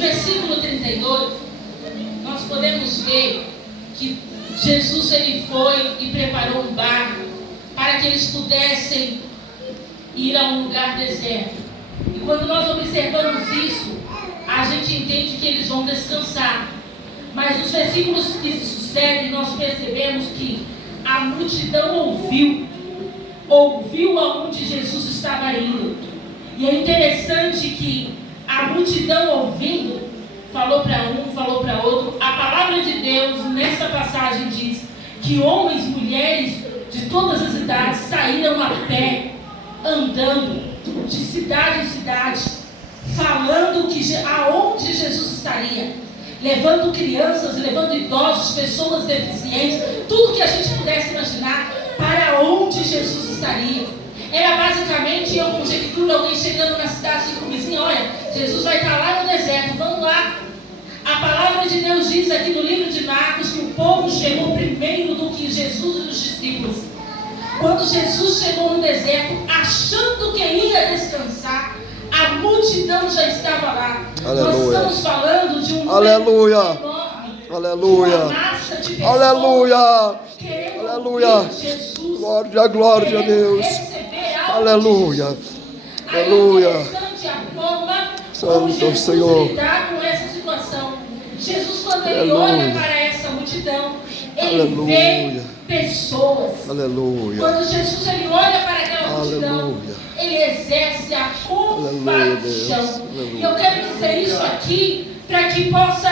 versículo 32, nós podemos ver que Jesus ele foi e preparou um barco para que eles pudessem ir a um lugar deserto. E quando nós observamos isso, a gente entende que eles vão descansar. Mas nos versículos que se sucedem, nós percebemos que a multidão ouviu aonde Jesus estava indo. E é interessante que a multidão ouvindo, falou para um, falou para outro. A palavra de Deus nessa passagem diz que homens e mulheres de todas as idades saíram a pé, andando de cidade em cidade, falando aonde Jesus estaria, levando crianças, levando idosos, pessoas deficientes, tudo que a gente pudesse imaginar, para onde Jesus estaria. Era basicamente, eu conjecturo, alguém chegando na cidade circunvizinha: olha, Jesus vai estar lá no deserto, vamos lá. A palavra de Deus diz aqui no livro de Marcos que o povo chegou primeiro do que Jesus e os discípulos. Quando Jesus chegou no deserto, achando que ia descansar, a multidão já estava lá. Aleluia. Nós estamos falando de um número Aleluia. enorme, Aleluia. uma massa de pessoas Aleluia. querendo Aleluia. ouvir Jesus, Glória, glória a Deus. receber algo Aleluia. de Jesus. Aleluia. Aí é interessante a forma como Santo Jesus Senhor. lidar com essa situação. Jesus, quando ele Aleluia. olha para essa multidão, ele Aleluia. vê pessoas. Aleluia. Quando Jesus ele olha para aquela multidão, Aleluia. ele exerce a Aleluia, Deus. compaixão. Aleluia. E eu quero dizer isso aqui para que possa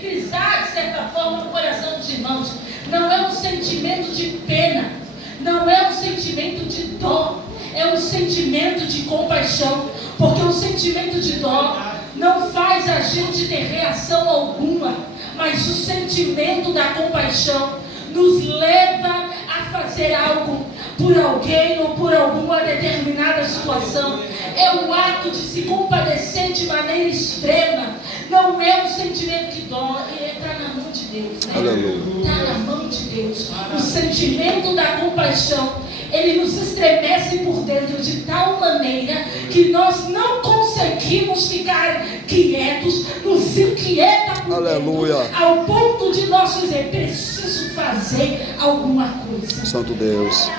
frisar, de certa forma, no coração dos irmãos. Não é um sentimento de pena, não é um sentimento de dó, é um sentimento de compaixão, porque o sentimento de dó não faz a gente ter reação alguma, mas o sentimento da compaixão nos leva a fazer algo por alguém ou por alguma determinada situação. É um ato de se compadecer de maneira extrema. Não é um sentimento de dó, está na mão de Deus, né? Está na mão de Deus. O sentimento da compaixão, ele nos estremece por dentro de tal maneira que nós não conseguimos ficar quietos, nos inquieta por Aleluia. dentro, ao ponto de nós dizer: preciso fazer alguma coisa. Santo Deus.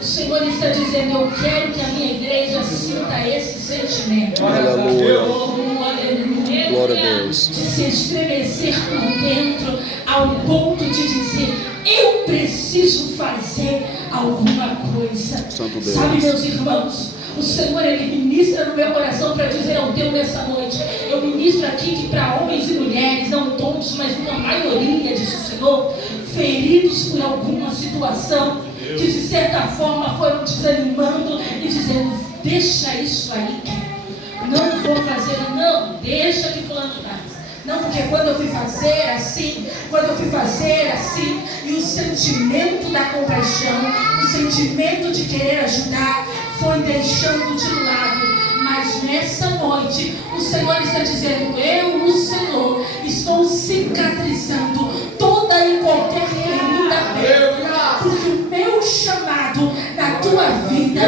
O Senhor está dizendo: eu quero que a minha igreja sinta esse sentimento. Aleluia. Aleluia. Glória a Deus. De se estremecer por dentro ao ponto de dizer: eu preciso fazer alguma coisa. Santo Deus. Sabe, meus irmãos, o Senhor ele ministra no meu coração para dizer ao teu nessa noite. Eu ministro aqui que para homens e mulheres, não todos, mas uma maioria, diz o Senhor, feridos por alguma situação, que de certa forma foram desanimando e dizendo: deixa isso aí, não vou fazer, não, deixa que fulano faz. Não, porque quando eu fui fazer assim, e o sentimento da compaixão, o sentimento de querer ajudar, foi deixando de lado. Mas nessa noite, o Senhor está dizendo: eu, o Senhor, estou cicatrizando toda e qualquer ferida aberta, porque o meu chamado na tua vida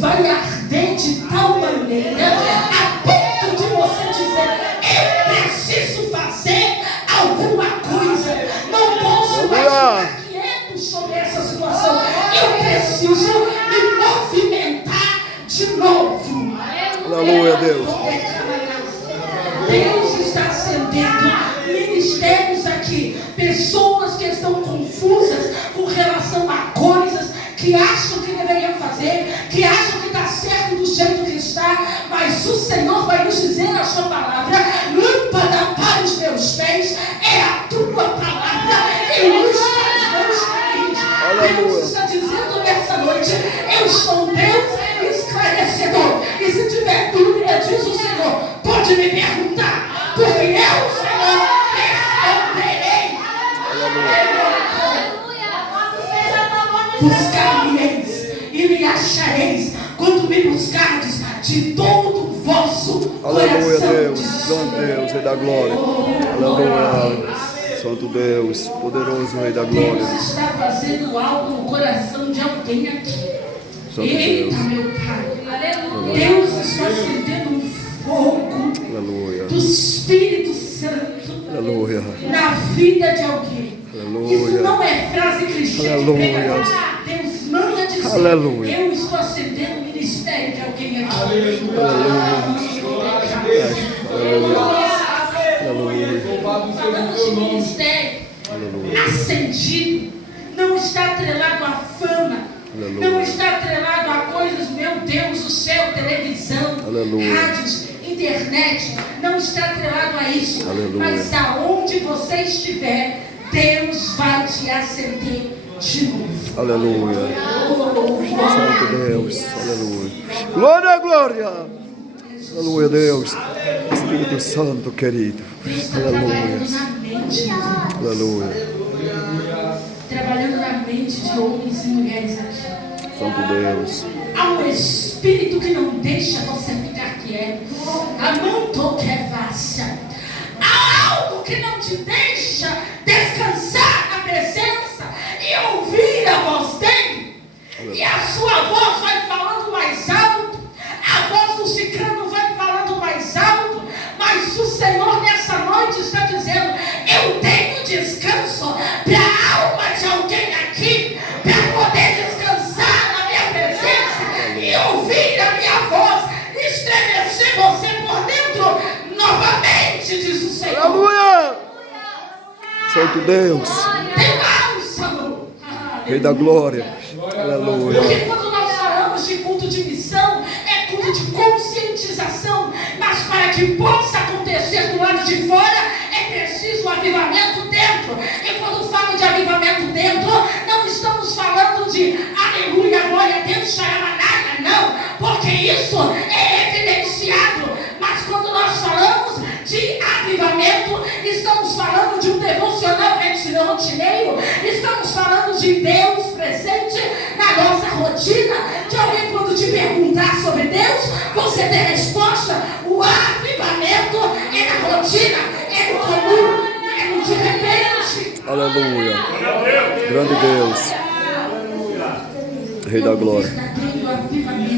vai arder de tal maneira, a ponto de você dizer: eu preciso fazer alguma coisa, não posso mais ficar quieto sobre essa situação, eu preciso me movimentar de novo. Aleluia, Deus. Deus está acendendo ministérios aqui, pessoas que estão confusas com relação a coisas que acham que deveriam fazer, que acham que está certo do jeito que está, mas o Senhor vai nos dizer na sua palavra: lâmpada para os meus pés é a tua palavra e luz para os meus caminhos. Deus está dizendo nessa noite: eu sou Deus esclarecedor, e se tiver dúvida, diz o Senhor, pode me perguntar, porque eu, Senhor, responderei. Buscar-me-eis e me achareis quando me buscardes de todo o vosso coração. Aleluia, Deus. Santo Deus, Rei da Glória. Aleluia. Santo Deus, poderoso Rei da Glória. Deus está fazendo algo no coração de alguém aqui. Santo Eita, Deus. meu Pai. Deus está acendendo um fogo Aleluia. do Espírito Santo Aleluia. na vida de alguém. Aleluia. Isso não é frase cristã de Aleluia. pregador. Deus manda dizer: Aleluia. eu estou acendendo o ministério de alguém aqui. Falando de ministério acendido, não está atrelado à fama, não está atrelado a coisas, meu Deus do céu, televisão, rádios, internet, não está atrelado a isso. Mas aonde você estiver, Deus vai te acender de novo. Aleluia. Santo Deus. Aleluia. Glória, glória. Aleluia, Deus. Espírito Santo querido. Aleluia. Aleluia. Trabalhando na mente de homens e mulheres aqui. Santo Deus. Há um espírito que não deixa você ficar quieto. A mão toca é vassa. Há algo que não te deixa descansar na presença e ouvir a voz dele. E a sua voz vai falando mais alto. A voz do ciclano vai falando mais alto. Mas o Senhor nessa noite está dizendo: eu tenho descanso para a alma de alguém aqui, para poder descansar na minha presença e ouvir a minha voz, estremecer você por dentro novamente, diz o Senhor. Aleluia. Santo Deus. Tem bálsamo. Rei da glória. Aleluia. Porque quando nós falamos de culto de missão, é culto de conscientização, mas para que possa acontecer do lado de fora, é preciso avivamento dentro. E quando falo de avivamento dentro, não estamos falando de aleluia, glória a Deus, xaramanada, não, porque isso é evidenciado. Mas quando nós falamos de avivamento, estamos falando de um devocional rotineiro, estamos falando de Deus presente na nossa rotina, de alguém quando te perguntar sobre Deus, você ter resposta. O avivamento é na rotina, é no comum, é no de repente. Aleluia. Grande Deus. Rei da glória.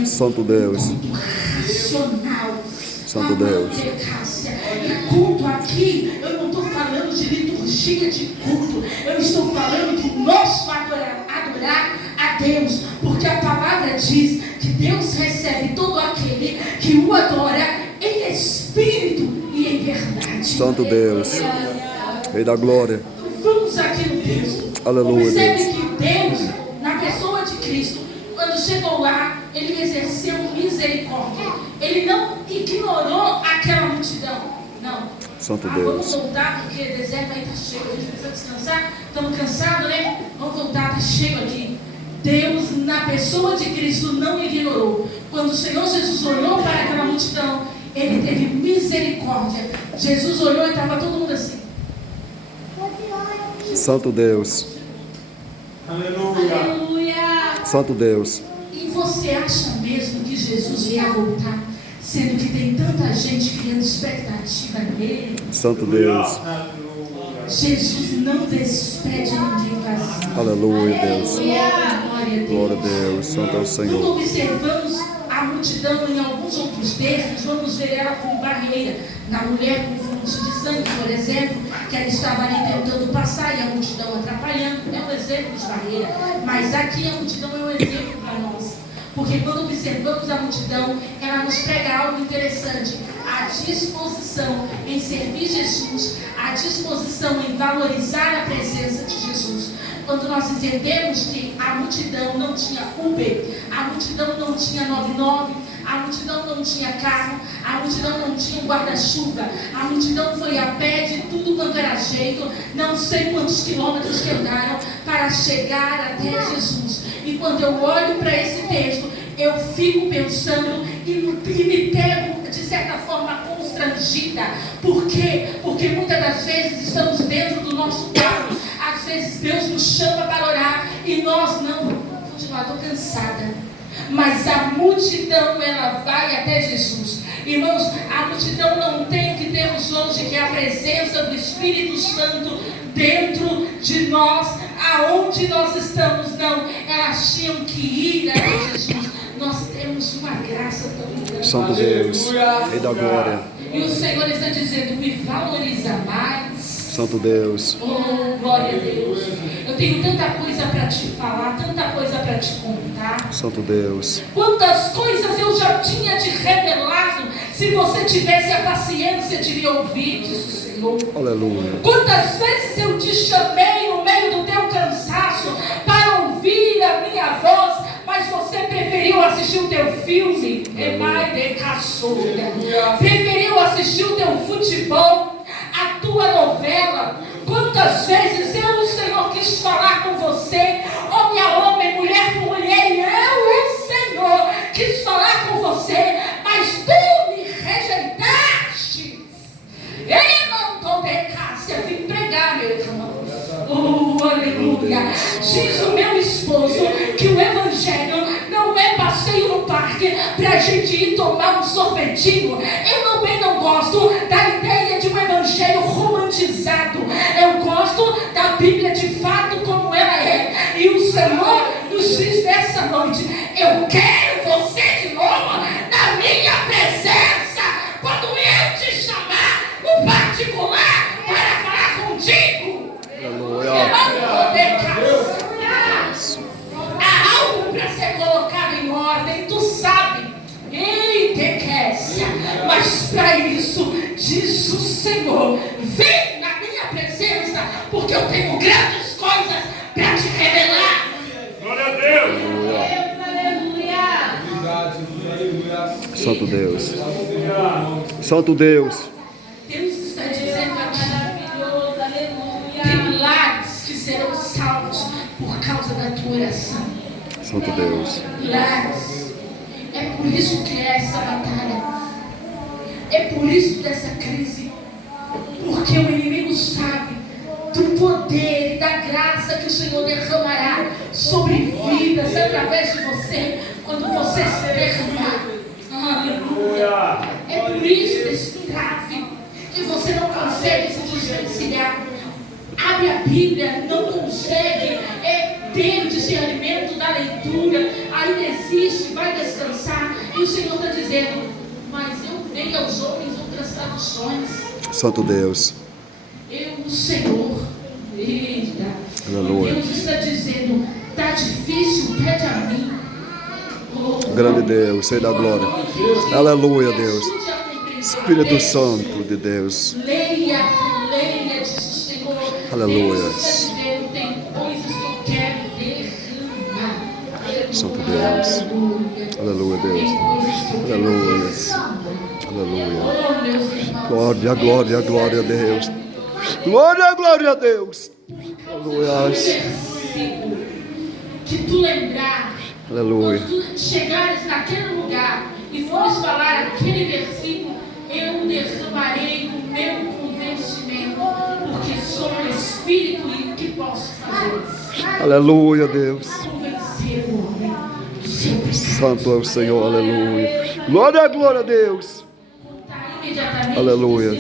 Santo Deus. Santo Deus. E culto aqui, eu não estou falando de liturgia de culto, eu estou falando do nosso adorar a Deus, porque a palavra diz que Deus recebe todo aquele que o adora em espírito e em verdade. Santo Deus. Rei da glória. Vamos aqui no texto. Aleluia, Observe Deus. que Deus, na pessoa de Cristo, quando chegou lá, ele exerceu misericórdia. Ele não ignorou aquela multidão. Não. Santo Vamos Deus. voltar, porque o deserto aí está cheio. A gente precisa descansar. Estamos cansados, né? Vamos voltar, está cheio aqui. Deus, na pessoa de Cristo, não ignorou. Quando o Senhor Jesus olhou para aquela multidão, ele teve misericórdia. Jesus olhou e estava todo mundo assim. Santo Deus. Aleluia. Santo Deus. E você acha mesmo que Jesus ia voltar, sendo que tem tanta gente criando expectativa nele? Santo Deus. Jesus não despede ninguém vazio. Aleluia, Deus. Glória a Deus. Glória a Deus. Santo é o Quando Senhor. observamos a multidão em alguns outros textos, vamos ver ela como barreira. Na mulher com fluxo de sangue, por exemplo, que ela estava ali tentando passar e a multidão atrapalhando. É um exemplo de barreira. Mas aqui a multidão é um exemplo para nós. Porque quando observamos a multidão, ela nos prega algo interessante. A disposição em servir Jesus, a disposição em valorizar a presença de Jesus. Quando nós entendemos que a multidão não tinha Uber, a multidão não tinha 99, a multidão não tinha carro, a multidão não tinha um guarda-chuva, a multidão foi a pé de tudo quanto era jeito, não sei quantos quilômetros que andaram para chegar até Jesus. E quando eu olho para esse texto, eu fico pensando e me pego, de certa forma, constrangida. Por quê? Porque muitas das vezes estamos dentro do nosso corpo. Às vezes Deus nos chama para orar e nós não. Vou continuar, estou cansada. Mas a multidão, ela vai até Jesus. Irmãos, a multidão não tem o que temos hoje, que é a presença do Espírito Santo dentro de nós, aonde nós estamos. Não, elas tinham que ir até Jesus. Nós temos uma graça tão grande. Santo Deus, Rei da glória. E o Senhor está dizendo, me valoriza mais. Santo Deus. Oh, glória a Deus. Eu tenho tanta coisa para te falar, tanta coisa para te contar. Santo Deus. Quantas coisas eu já tinha te revelado. Se você tivesse a paciência de me ouvir, diz o Senhor. Aleluia. Quantas vezes eu te chamei no meio do teu cansaço para ouvir a minha voz, mas você preferiu assistir o teu filme, preferiu assistir o teu futebol, a tua novela. Quantas vezes eu, o Senhor, quis falar com você, homem a homem, mulher por mulher, e eu, o Senhor, quis falar com você, mas tu me rejeitaste. Eu não estou de Cássia, vim pregar, meu irmão. Oh, aleluia. Diz o meu esposo que o evangelho não é passeio no parque para a gente ir tomar um sorvetinho. Eu também não gosto da ideia de um evangelho romantizado. Eu gosto da Bíblia de fato como ela é. E o Senhor nos diz nessa noite, eu quero você de novo na minha presença. Quando eu te chamar no particular para falar contigo. Há algo para ser colocado em ordem, tu sabe. Mas para isso, diz o Senhor, vem na minha presença, porque eu tenho grandes coisas para te revelar. Glória a Deus. Santo Deus. Santo Deus. Deus está dizendo aqui, tem lares que serão salvos por causa da tua oração. Santo Deus. Lares. É por isso que é essa batalha. É por isso dessa crise. Porque o inimigo sabe do poder e da graça que o Senhor derramará sobre vidas através de você, quando você se derramar. Aleluia. É por isso desse trave que você não consegue se desvencilhar. Abre a Bíblia, não consegue ter o discernimento da leitura, ainda existe, vai descansar. E o Senhor está dizendo, mas eu dei aos homens outras traduções. Santo Deus. Eu, o Senhor, eita, Aleluia. Deus está dizendo, está difícil, pede a mim. Oh, Grande Deus, Rei da glória. Aleluia, Deus. Espírito Santo de Deus. Leia, diz o Senhor. Aleluia. Deus está dizendo, tem coisas que eu quero derramar. Santo Deus. Aleluia, Deus. Aleluia. Aleluia. Glória, glória, glória a Deus. Glória, glória a Deus. Aleluia. Que tu lembrar. Aleluia. Quando tu chegares naquele lugar e fores falar aquele versículo, eu derramarei o meu convencimento, porque sou o Espírito e que posso fazer isso. Aleluia, Deus. Convencer o homem. Santo é o Senhor, aleluia. Glória, glória a Deus. Imediatamente. Aleluia.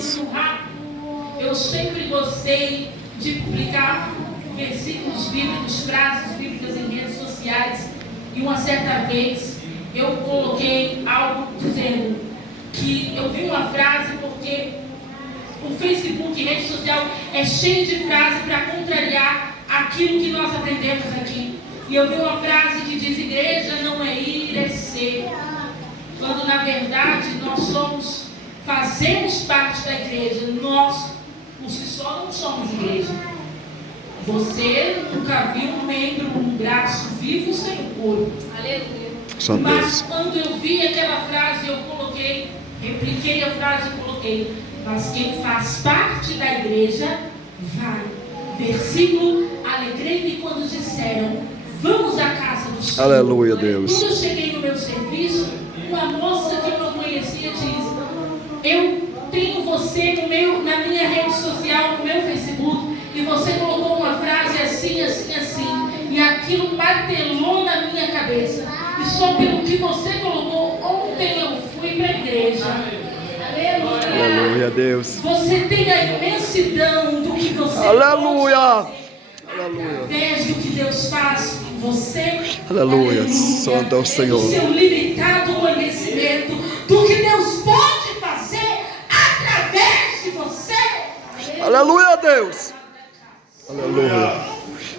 Eu sempre gostei de publicar versículos bíblicos, frases bíblicas em redes sociais. E uma certa vez eu coloquei algo dizendo que eu vi uma frase, porque o Facebook, rede social, é cheio de frases para contrariar aquilo que nós aprendemos aqui. E eu vi uma frase que diz, igreja não é ir, é ser. Quando na verdade nós fazemos parte da igreja, nós, por si só, não somos igreja. Você nunca viu um membro, um braço vivo sem o corpo. Aleluia. Mas quando eu vi aquela frase, eu coloquei, repliquei a frase e coloquei, mas quem faz parte da igreja, vai. Versículo, alegrei-me quando disseram, vamos à casa do Senhor. Aleluia, Deus. Quando eu cheguei no meu serviço, uma moça que eu não conhecia diz, eu tenho você na minha rede social, no meu Facebook, e você colocou uma frase assim, assim, assim, e aquilo martelou na minha cabeça. E só pelo que você colocou, ontem eu fui para a igreja. Aleluia, Deus. Você tem a imensidão do que você Aleluia. através do que Deus faz em você, Aleluia. Santo é o Senhor. do seu limitado conhecimento, do que Deus pode fazer através de você. Aleluia, Deus. Aleluia.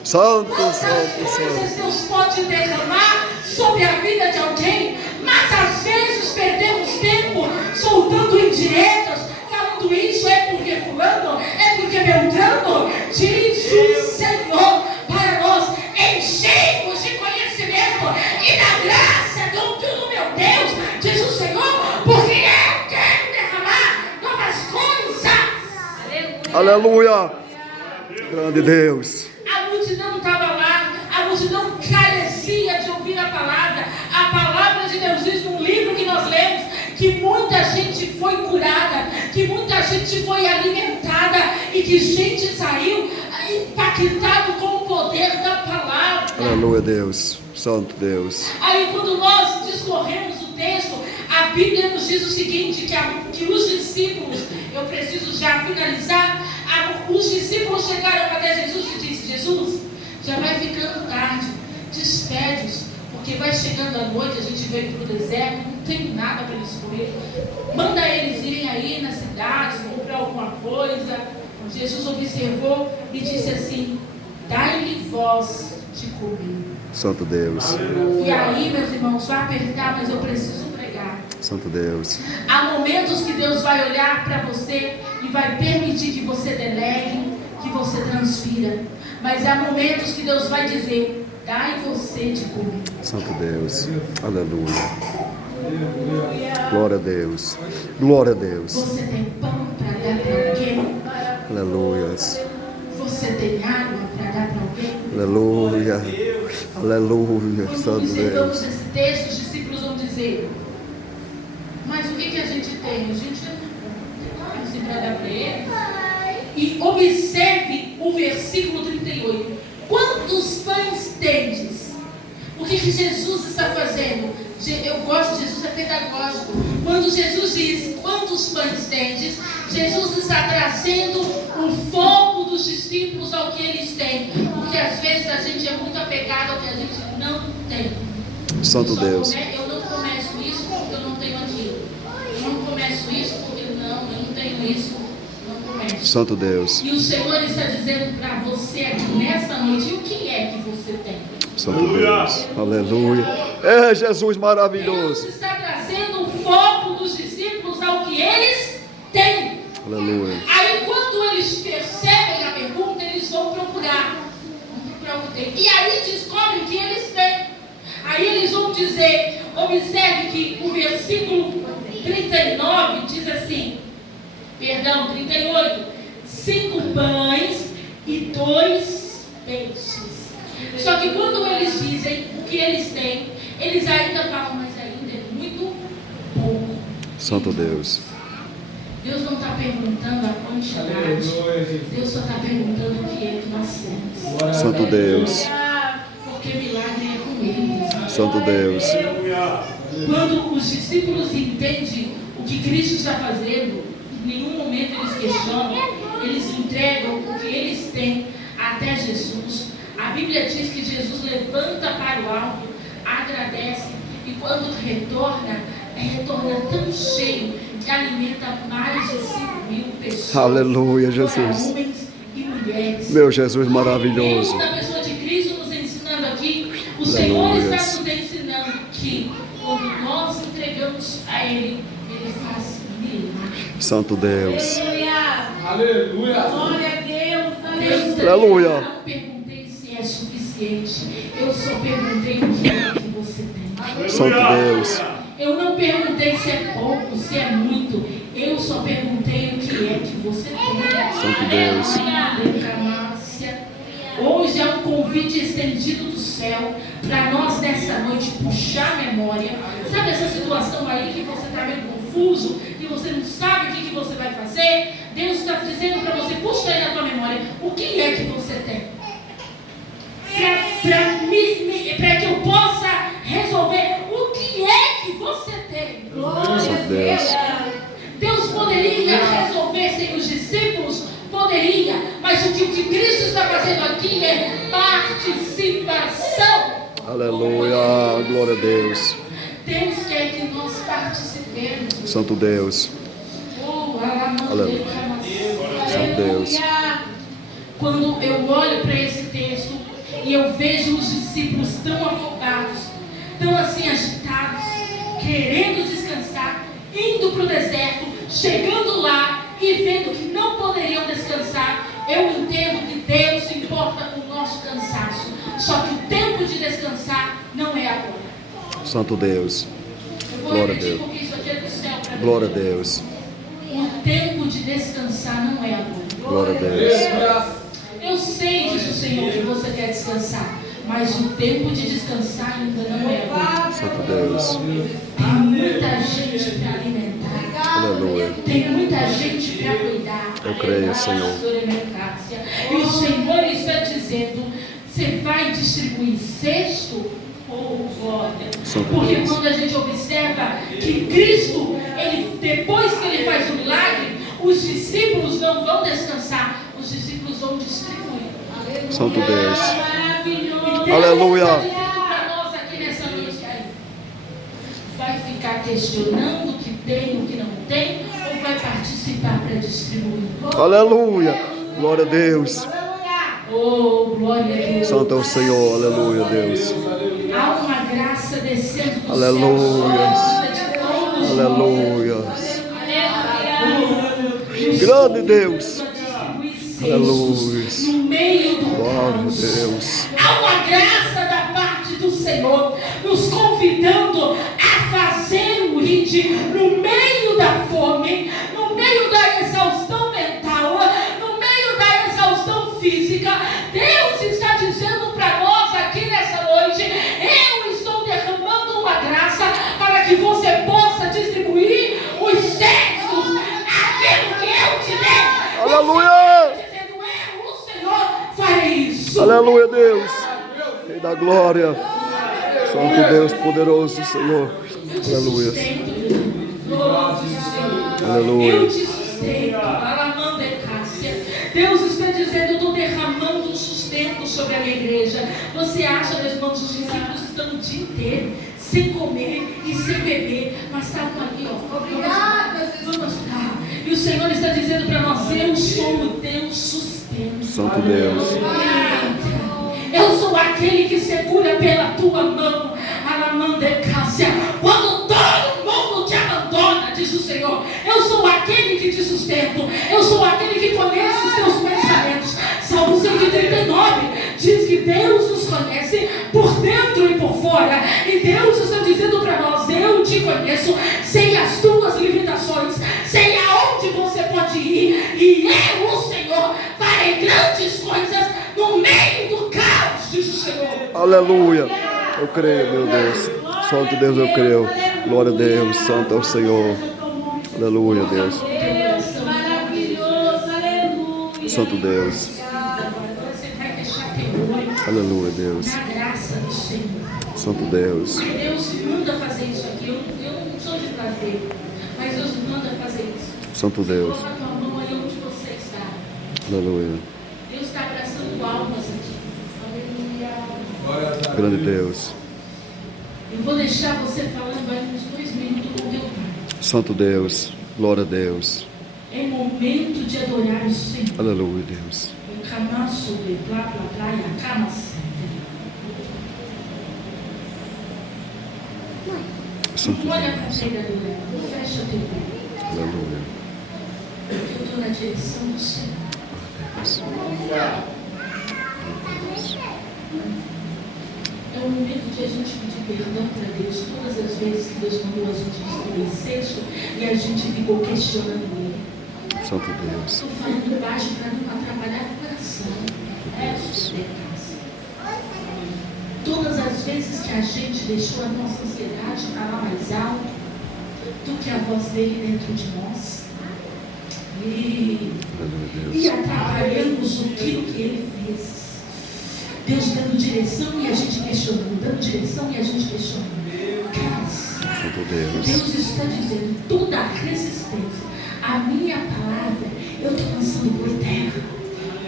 Santo, Quantas santo, coisas santo. Deus pode derramar sobre a vida de alguém, mas às vezes perdemos tempo soltando indiretas, falando isso é porque fulano, é porque Beltrano. Diz o Senhor para nós: enchei-vos de conhecimento e da graça do meu Deus, diz o Senhor, porque eu quero derramar novas coisas. Aleluia. Grande Deus. A multidão estava lá, a multidão carecia de ouvir a palavra de Deus diz num livro que nós lemos, que muita gente foi curada, que muita gente foi alimentada e que gente saiu impactado com o poder da palavra. Aleluia, Deus. Santo Deus. Aí quando nós discorremos o texto, a Bíblia nos diz o seguinte, que os discípulos, eu preciso já finalizar, os discípulos chegaram até Jesus e disse: Jesus, já vai ficando tarde, despede-os, porque vai chegando a noite, a gente veio para o deserto, não tem nada para eles comer, manda eles irem aí na cidade, comprar alguma coisa. Jesus observou e disse assim: dai-lhe vós de comer. Santo Deus. E aí, meus irmãos, vai apertar, mas eu preciso pregar. Santo Deus. Há momentos que Deus vai olhar para você e vai permitir que você delegue, que você transfira. Mas há momentos que Deus vai dizer: dai você de comer. Santo Deus. Aleluia. Glória a Deus. Glória a Deus. Você tem pão para dar para alguém? Aleluia. Você tem água para dar para alguém? Aleluia. Aleluia. Quando Santo observamos Deus. esse texto, os discípulos vão dizer: mas o que a gente tem? A gente não tem assim para dar para eles. E observe o versículo 38. Quantos pães tendes? O que Jesus está fazendo? Eu gosto de Jesus, é pedagógico. Quando Jesus diz quantos pães tendes, Jesus está trazendo o foco dos discípulos ao que eles têm. Porque às vezes a gente é muito apegado ao que a gente não tem. Santo Deus. Eu não começo isso porque eu não tenho aquilo. Eu não começo isso porque eu não tenho isso. Não começo. Santo Deus. E o Senhor está dizendo para você aqui nessa noite: e o que é que você tem? Santo Deus. Aleluia. É Jesus maravilhoso. Deus está trazendo o foco dos discípulos ao que eles têm. Aleluia. Aí quando eles percebem a pergunta, eles vão procurar o que tem. E aí descobrem que eles têm. Aí eles vão dizer, observe que o versículo 39 diz assim, 38, 5 pães e 2 peixes. Só que quando eles dizem o que eles têm, eles ainda falam: mas ainda é muito pouco. Santo Deus. Deus não está perguntando a quantidade, Deus só está perguntando o que é que nós temos. Santo Deus. Porque milagre é com eles. Santo Deus. Quando os discípulos entendem o que Cristo está fazendo, em nenhum momento eles questionam, eles entregam o que eles têm até Jesus. A Bíblia diz que Jesus levanta para o alto, agradece, e quando retorna tão cheio que alimenta mais de 5.000 pessoas. Aleluia, Jesus. Homens e mulheres. Meu Jesus maravilhoso. Da pessoa de Cristo nos ensinando aqui, o Senhor está nos ensinando que quando nós entregamos a Ele, Ele faz milagres. Santo Deus. Aleluia. Glória a Deus. Aleluia. Eu não perguntei se é suficiente. Eu só perguntei o que é que você tem. Santo Deus. Eu não perguntei se é pouco, se é muito. Eu só perguntei o que é que você tem. Santo Deus. Hoje é um convite estendido do céu para nós nessa noite puxar a memória. Sabe essa situação aí que você está meio confuso e você não sabe o que você vai fazer? Deus está dizendo para você: puxa aí na tua memória o que é que você tem. Para que eu possa resolver o que é que você tem. Glória a Deus. Deus poderia resolver sem os discípulos? Poderia, mas o que Cristo está fazendo aqui é participação. Aleluia. Glória a Deus. Deus quer que nós participemos. Santo Deus. Aleluia. Santo Deus. Quando eu olho para esse texto e eu vejo os discípulos tão afogados, tão assim agitados, querendo descansar, indo para o deserto, chegando lá e vendo que não poderiam descansar, eu entendo que Deus se importa com o nosso cansaço. Só que o tempo de descansar não é agora. Santo Deus. Eu vou Glória a repetir Deus. porque isso aqui é do céu para mim. Glória a Deus. O tempo de descansar não é agora. Glória a Deus. Eu sei disso, Senhor, que você quer descansar, mas o tempo de descansar ainda não é agora. Santo Deus. Tem muita gente para alimentar. Aleluia. Tem muita gente para cuidar. Eu creio, Senhor. E o Senhor está dizendo: você vai distribuir cesto? Oh, glória. Santo Porque Deus. quando a gente observa que Cristo, depois que ele faz o milagre, os discípulos não vão descansar, os discípulos vão distribuir. Santo Deus. E Deus Aleluia. está dizendo para nós aqui nessa noite aí: vai ficar questionando o que tem, o que não tem, ou vai participar para distribuir? Aleluia. Glória a Deus. Oh, glória a Deus. Santo é o Senhor. Aleluia, Deus. Há uma graça descendo do Aleluia. céu. Aleluia. Grande Deus. Aleluia. No meio do Glória a caos. Deus. Há uma graça da parte do Senhor nos convidando a fazer o RID no meio da fome, no meio da exaustão mental, no meio da exaustão física. Deus está dizendo para nós aqui nessa noite: eu estou derramando uma graça para que você possa distribuir os cestos, aquilo que eu te dei. Aleluia. Dizendo: eu, o Senhor, farei isso. Aleluia, Deus. Rei da glória. Santo Deus poderoso, Senhor. Aleluia. Aleluia. Eu te sustento. Deus está dizendo: eu estou derramando um sustento sobre a minha igreja. Você acha, meus irmãos, os discípulos estão o dia inteiro sem comer e sem beber, mas estavam ali, ó. Vamos lá. E o Senhor está dizendo para nós: eu sou o teu sustento. Santo Deus. Eu sou aquele que segura pela tua mão. Alamandecácia. Quando todo mundo te abandona, diz o Senhor, eu sou aquele que te sustento. Eu sou aquele que conhece os teus pensamentos. Salmo 139 diz que Deus nos conhece por dentro e por fora. E Deus está dizendo para nós: eu te conheço, sei as tuas limitações, sei aonde você pode ir. E eu, o Senhor, farei grandes coisas no meio do caos, diz o Senhor. Aleluia. Eu creio, meu Deus. Santo Deus, eu creio. Glória a Deus. Santo é o Senhor. Aleluia, Deus. Santo Deus. Você vai fechar teu olho Aleluia, Deus. na graça do Senhor. Santo Deus. Deus manda fazer isso aqui. Eu não sou de fazer, mas Deus manda fazer isso. Santo Deus. Coloca a tua mão aí onde você está. Aleluia. Deus está abraçando almas aqui. Aleluia. Grande Deus. Eu vou deixar você falando aí uns 2 minutos com teu Pai. Santo Deus. Glória a Deus. É momento de adorar o Senhor. Aleluia, Deus. O camaço de plá, plá, plá, e a cama Santo olha para a Deus. pregadora, fecha teu olho. Aleluia. Eu estou na direção do Senhor. É o momento de a gente pedir perdão para Deus todas as vezes que Deus mandou a gente distribuir cesto e a gente ficou questionando Ele. Santo Deus. Estou falando baixo para não atrapalhar o coração. Todas as vezes que a gente deixou a nossa ansiedade falar mais alto do que a voz dele dentro de nós. E atrapalhamos aquilo que ele fez. Deus dando direção e a gente questionando, dando direção e a gente questionando. Santo Deus. Deus está dizendo: toda a resistência à minha palavra eu estou lançando por terra,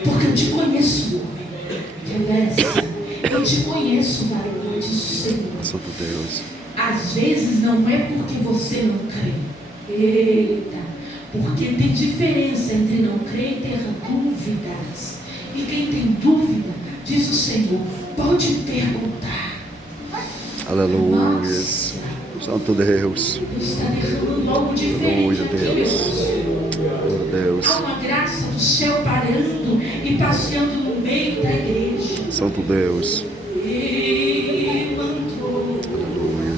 porque eu te conheço, homem. Reveste. Eu te conheço, varão, diz o Senhor. Santo Deus. Às vezes não é porque você não crê. Eita, porque tem diferença entre não crer e ter dúvidas. E quem tem dúvida, diz o Senhor, pode perguntar. Aleluia. Nossa, Santo Deus. Deus está derramando algo diferente aqui, meu Deus. Deus. Há uma graça do céu parando e passeando no meio da igreja. Santo Deus. E mandou. Aleluia.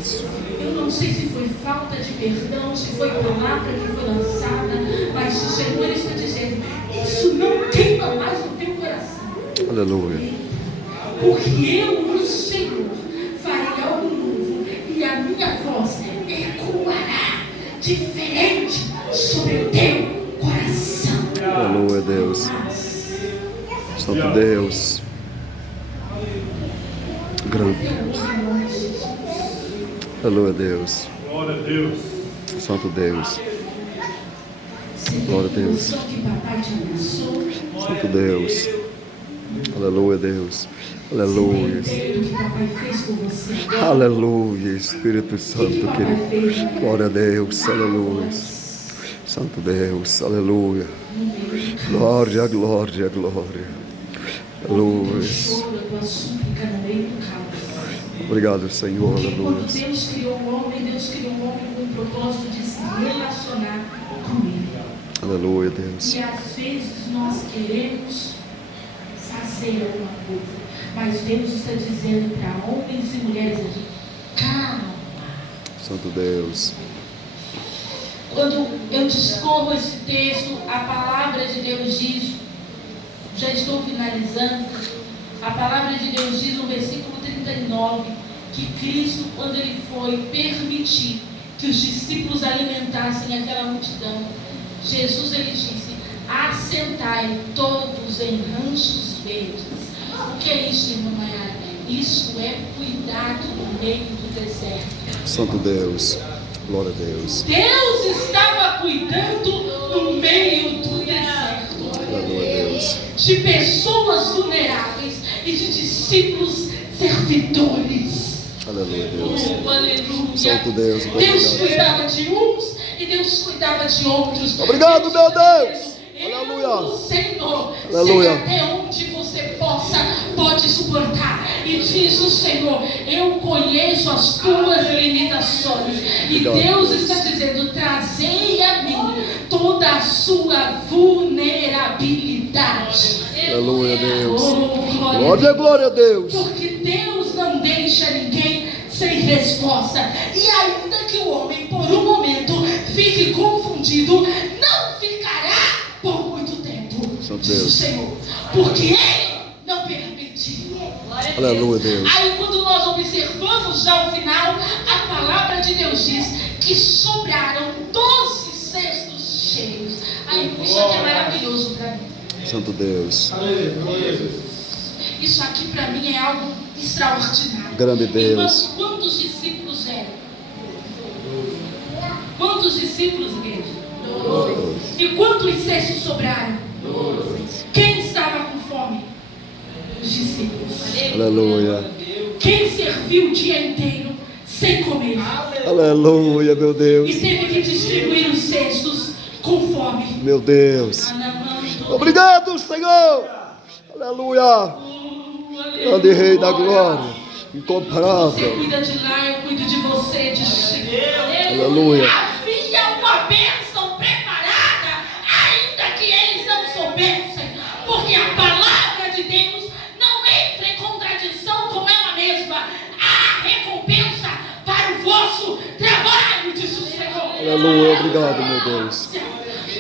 Eu não sei se foi falta de perdão, se foi palavra que foi lançada, mas o Senhor está dizendo, isso não queima mais no teu coração. Aleluia. Porque eu, o Senhor, farei algo novo e a minha voz ecoará diferente sobre o teu coração. Aleluia, Deus. Santo Deus. Grande Deus. Aleluia, Deus. Glória a Deus. Santo Deus. Você Glória a tem Deus. noção que papai te abençoou? Santo Deus. Aleluia, Deus. Aleluia. Você tem ideia do que papai fez com você agora? Aleluia, Espírito O que Santo papai querido. fez, né? Glória a Deus. Aleluia. Santo Deus. Aleluia. Glória, glória, glória. Aleluia. Choro, a tua súplica no meio do caos. Obrigado, Senhor. Porque Aleluia. quando Deus criou o homem, Deus criou o homem com o propósito de se relacionar com Ele. Aleluia, Deus. E às vezes nós queremos fazer alguma coisa, mas Deus está dizendo para homens e mulheres aqui, calma. Santo Deus. Quando eu discorro esse texto, a palavra de Deus diz, já estou finalizando, a palavra de Deus diz no versículo 39, que Cristo, quando Ele foi permitir que os discípulos alimentassem aquela multidão, Jesus, Ele disse, assentai todos em ranchos verdes. O que é isso, irmã Maiara? Isso é cuidado no meio do deserto. Santo Deus. Glória a Deus. Deus estava cuidando no meio do deserto. Aleluia, Deus. De pessoas vulneráveis e de discípulos servidores. Aleluia, Deus. Oh, aleluia. Santo Deus. Deus Obrigado. cuidava de uns e Deus cuidava de outros. Obrigado, meu Deus. Eu, Aleluia. Senhor, Aleluia. sei até onde você pode suportar. E diz o Senhor, eu conheço as tuas limitações. E Obrigado, Deus Deus. está dizendo, trazei a mim toda a sua vulnerabilidade. Aleluia, Deus. Oh, Glória, glória a Deus. Porque Deus não deixa ninguém sem resposta. E ainda que o homem, por um momento, fique confundido, não ficará por muito tempo. Santo Diz o Deus. Senhor. Porque Ele não permitiu. Aleluia, Deus. Aí quando nós observamos já o final, a palavra de Deus diz que sobraram 12 cestos cheios. Aí isso aqui é maravilhoso para mim. Santo Deus. Isso aqui para mim é algo extraordinário. Grande Deus. Irmãos, quantos discípulos eram? Quantos discípulos, igreja? 12. E quantos cestos sobraram? 12. Quem estava com fome? Os discípulos. Aleluia. Quem serviu o dia inteiro sem comer? Aleluia, meu Deus. E teve que distribuir os cestos com fome. Meu Deus. Obrigado, Senhor. Aleluia. Grande Rei da Glória. Você Incomparável. cuida de lá, eu cuido de você, de Aleluia. Havia uma bênção preparada, ainda que eles não soubessem, porque a palavra de Deus não entra em contradição com ela mesma. Há recompensa para o vosso trabalho, diz o Senhor. Aleluia. Obrigado, meu Deus.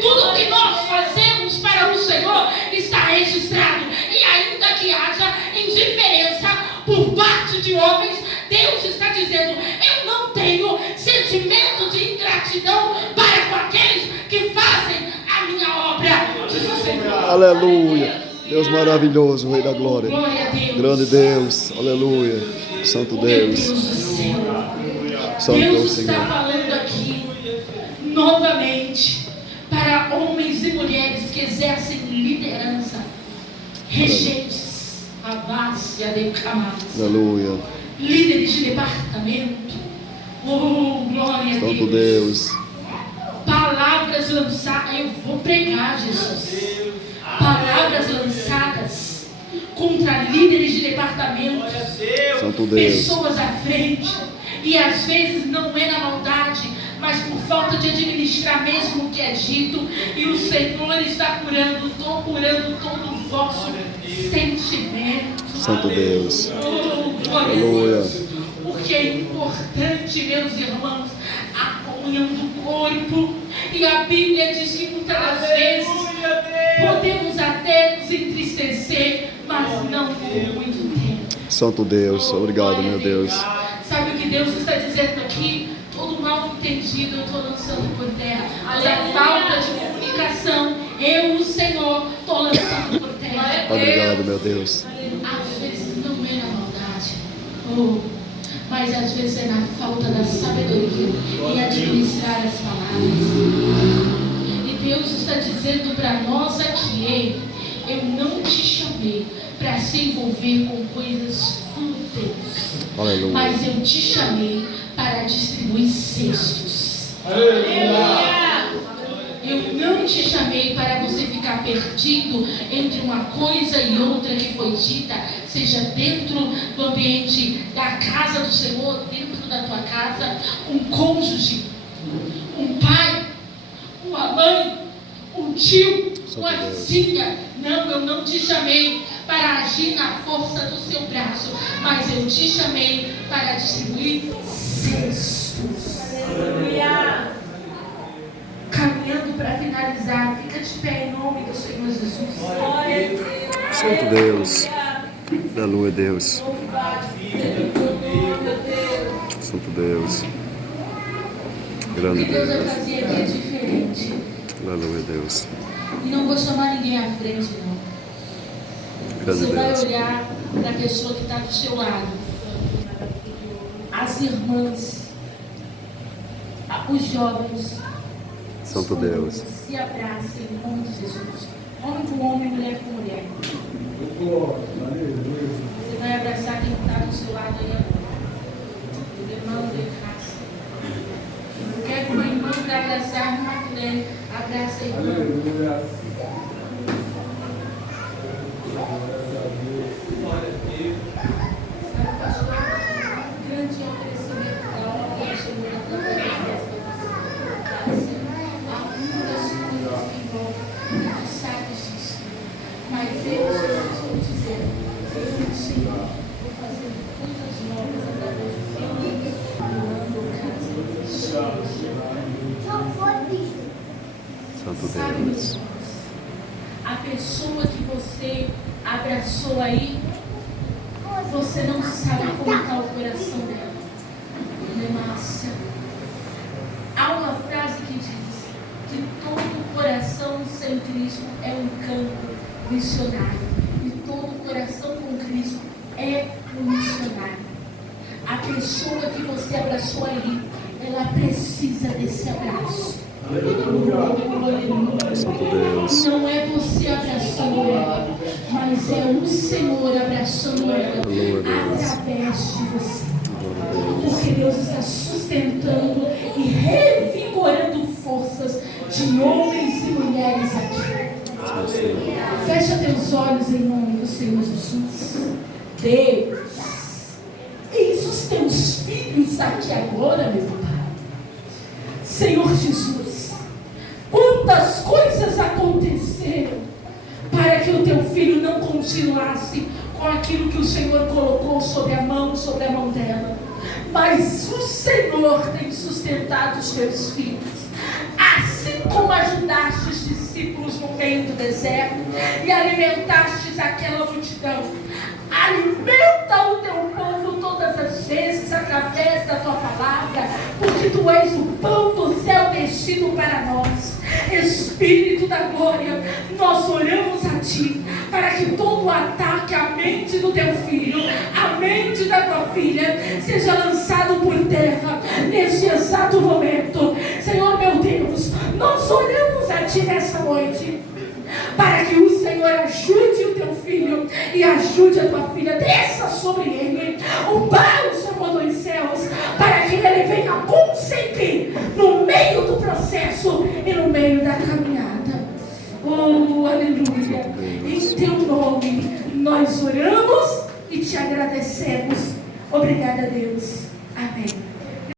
Tudo que nós fazemos para o Senhor está registrado. E ainda que haja indiferença por parte de homens, Deus está dizendo, eu não tenho sentimento de ingratidão para com aqueles que fazem a minha obra, diz o Senhor. Aleluia. Deus maravilhoso, Rei da Glória. Glória a Deus. Grande Deus. Aleluia. Santo Meu Deus. Deus do céu. Santo é o Deus está Senhor. falando aqui novamente para homens e mulheres que exercem liderança, regentes. Avácia de Camas. Aleluia. Líderes de departamento. Oh, glória a Santo Deus. Deus. Palavras lançadas. Eu vou pregar, Jesus. Palavras lançadas contra líderes de departamento. Santo Deus. Pessoas à frente. E às vezes não é na maldade, mas por falta de administrar mesmo o que é dito. E o Senhor está curando todo o vosso sentimento. Santo Deus. Oh, glória a Aleluia. Deus. Porque é importante, meus irmãos, a comunhão do corpo. E a Bíblia diz que muitas das vezes podemos até nos entristecer, mas não por muito tempo. Santo Deus. Obrigado, meu Deus. Sabe o que Deus está dizendo aqui? Todo mal entendido eu estou lançando por terra. Mas a falta de comunicação, eu, o Senhor, estou lançando por terra. Obrigado, meu Deus. Às vezes não é na maldade, mas às vezes é na falta da sabedoria em administrar as palavras. E Deus está dizendo para nós aqui: ei, eu não te chamei para se envolver com coisas fúteis. Aleluia. Mas eu te chamei para distribuir cestos. Eu não te chamei para você ficar perdido entre uma coisa e outra que foi dita, seja dentro do ambiente da casa do Senhor, dentro da tua casa, um cônjuge, um pai, uma mãe, um tio, uma vizinha. Não, eu não te chamei para agir na força do seu braço, mas eu te chamei para distribuir cestos. Aleluia. Caminhando para finalizar, fica de pé em nome do Senhor Jesus. Santo Deus. Aleluia, Deus. Santo Deus. Grande O que Deus vai Deus. fazer aqui é diferente. Aleluia, Deus. E não vou chamar ninguém à frente, não. Grande Você vai Deus. olhar para a pessoa que está do seu lado. As irmãs, os jovens. Santo Deus. Se abracem em nome de Jesus. Homem com homem, mulher com mulher. Você vai abraçar quem está do seu lado aí agora. Irmão de raça. Eu quero uma irmã para abraçar uma mulher. Abraça a irmã. Sabe, pastor? Grande é o crescimento da obra que chegou na tua vida. Mas eu estou dizendo, eu, Senhor, vou fazer coisas novas através do Deus, falando Santo Sabe, Deus. meus irmãos, a pessoa que você abraçou aí, você não sabe como está o coração dela. Márcia. Há uma frase que diz que todo coração sem Cristo é um campo missionário. E todo coração com Cristo é um missionário. A pessoa que você abraçou ali, ela precisa desse abraço. Santo Deus. Não é você abraçando ela, mas é o Senhor abraçando ela através de você. Porque Deus está sustentando e revigorando forças de homens e mulheres aqui. Fecha teus olhos em nome do Senhor Jesus. Deus, eis os teus filhos aqui agora, meu Pai. Senhor Jesus, quantas coisas aconteceram para que o teu filho não continuasse com aquilo que o Senhor colocou sobre a mão dela. Mas o Senhor tem sustentado os teus filhos. Assim como ajudaste os discípulos no meio do deserto e alimentaste aquela multidão, alimenta o teu povo todas as vezes através da tua palavra, porque tu és o pão do céu descido para nós. Espírito da glória, nós oramos a ti para que todo o ataque à mente do teu filho, à mente da tua filha, seja lançado por terra nesse exato momento. Senhor meu Deus, nós oramos a ti nessa noite para que o Senhor ajude o teu filho filho e ajude a tua filha. Desça sobre ele o bálsamo dos céus, para que ele venha bom sempre no meio do processo e no meio da caminhada. Oh, aleluia. Em teu nome nós oramos e te agradecemos. Obrigada, Deus. Amém.